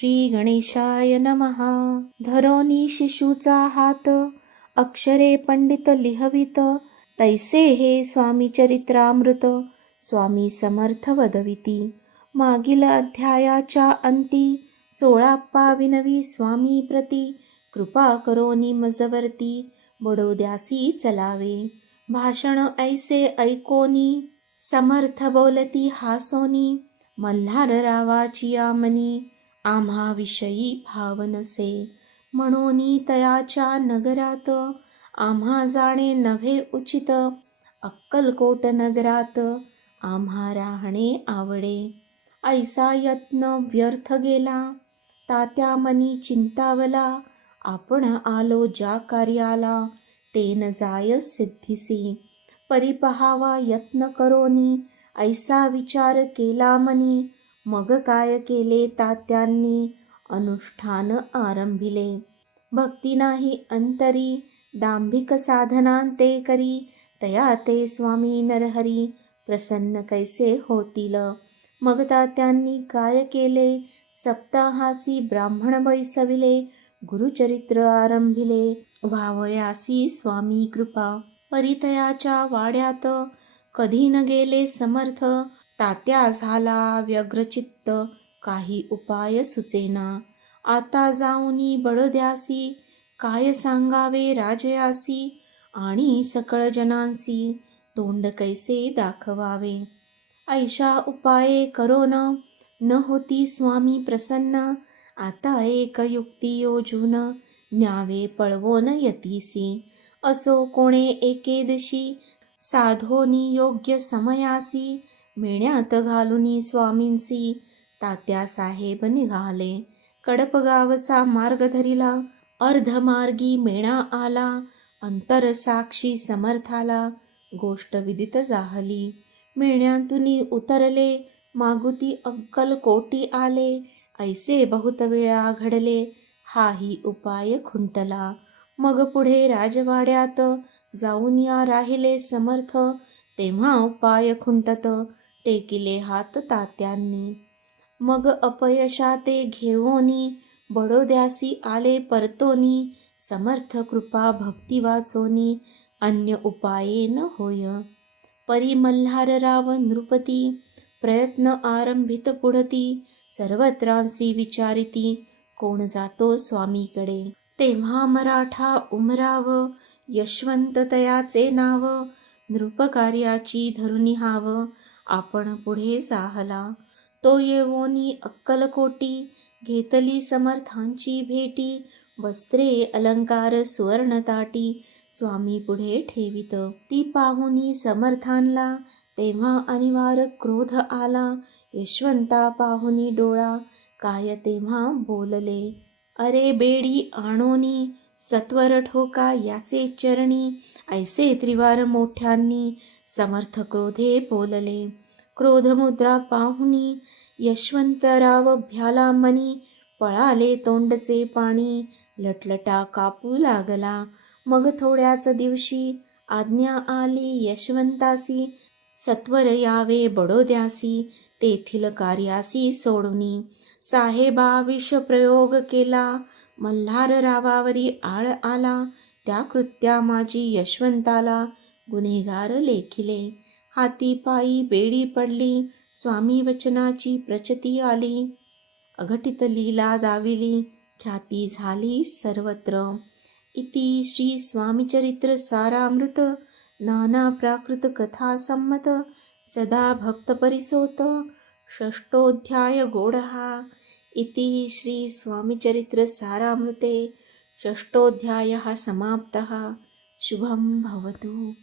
श्री गणेशाय नमः. धरोनी शिशूचा हात अक्षरे पंडित लिहवित. तैसे हे स्वामी चरित्रामृत स्वामी समर्थ वदविती. मागील अध्यायाच्या अंती चोळाप्पा विनवी स्वामी प्रती. कृपा करोनी मजवर्ती बडोद्यासी चलावे. भाषण ऐसे ऐकोनी समर्थ बोलती हासोनी. मल्हार रावाची आम्हाविषयी आम्हा विषयी भावनसे. म्हणून तयाच्या नगरात आम्हा जाणे नव्हे उचित. अक्कलकोट नगरात आम्हा राहणे आवडे. ऐसा यत्न व्यर्थ गेला. तात्या मनी चिंतावला. आपण आलो ज्या कार्याला ते न जाय सिद्धिसी. परिपहावा यत्न करोनी. ऐसा विचार केला मनी. मग काय केले तात्यांनी? अनुष्ठान आरंभिले. भक्ती नाही अंतरी दांभिक साधनांते करी तया ते स्वामी नरहरी प्रसन्न कैसे होतील? मग तात्यांनी काय केले? सप्ताहासी ब्राह्मण बैसविले गुरुचरित्र आरंभिले. व्हावयासी स्वामी कृपा परितयाच्या वाड्यात कधी न गेले समर्थ तात्या झाला व्यग्रचित्त काही उपाय सुचेना. आता जाऊनी बडद्यासी काय सांगावे राजयासी आणि सकळ जनांसी तोंड कैसे दाखवावे? ऐशा उपाये करोन न होती स्वामी प्रसन्न आता एक युक्ती योजून न्यावे पळवोन यतीसी. असो कोणे एकेदशी साधोनी योग्य समयासी मेण्यात घालुनी स्वामींसी तात्या साहेब निघाले कडपगावचा मार्ग धरिला अर्धमार्गी मेणा आला अंतर साक्षी समर्थाला गोष्ट विदित जाहली. मेण्यातुनी उतरले मागुती अक्कल कोटी आले ऐसे बहुत वेळा घडले हाही उपाय खुंटला. मग पुढे राजवाड्यात जाऊन या राहिले समर्थ तेव्हा उपाय खुंटत टेकिले हात तात्यांनी. मग अपयशा ते घेवोनी बडोद्यासी आले परतोनी समर्थ कृपा भक्ती वाचोनी अन्य उपाये न होय. परी मल्हारराव नृपती प्रयत्न आरंभित पुढती सर्वत्रांसी विचारिती कोण जातो स्वामीकडे? तेव्हा मराठा उमराव यशवंत तयाचे नाव नृपकार्याची धरुनिहाव आपण पुढे जाहला. तो येवोनी अक्कलकोटी घेतली समर्थांची भेटी. वस्त्रे अलंकार सुवर्णताटी स्वामी पुढे ठेवित. ती पाहुनी समर्थांला. तेव्हा अनिवार्य क्रोध आला. यशवंता पाहुनी डोळा. काय तेव्हा बोलले? अरे बेडी आणोनी. सत्वर ठोका याचे चरणी. ऐसे त्रिवार मोठ्यांनी. समर्थ क्रोधे बोलले क्रोधमुद्रा पाहुनी यशवंतराव भ्याला मनी पळाले तोंडचे पाणी लटलटा कापू लागला. मग थोड्याच दिवशी आज्ञा आली यशवंतासी सत्वर यावे बडोद्यासी तेथील कार्यासी सोडुनी. साहेबा विषप्रयोग केला मल्हार रावावरी आळ आला त्या कृत्या माझी यशवंताला गुन्हेगार लेखिले. हाती पायी बेडी पडली स्वामी वचनाची प्रचती आली. अघटित लीला दाविली ख्याती झाली सर्वत्र. इति श्री स्वामीचरित्र सारामृत नाना प्राकृत कथा संमत सदा भक्तपरिसोत षष्ठोध्याय गोडहा. इति श्री स्वामीचरित्र सारामृते षष्ठोऽध्यायः समाप्तः. शुभं भवतु।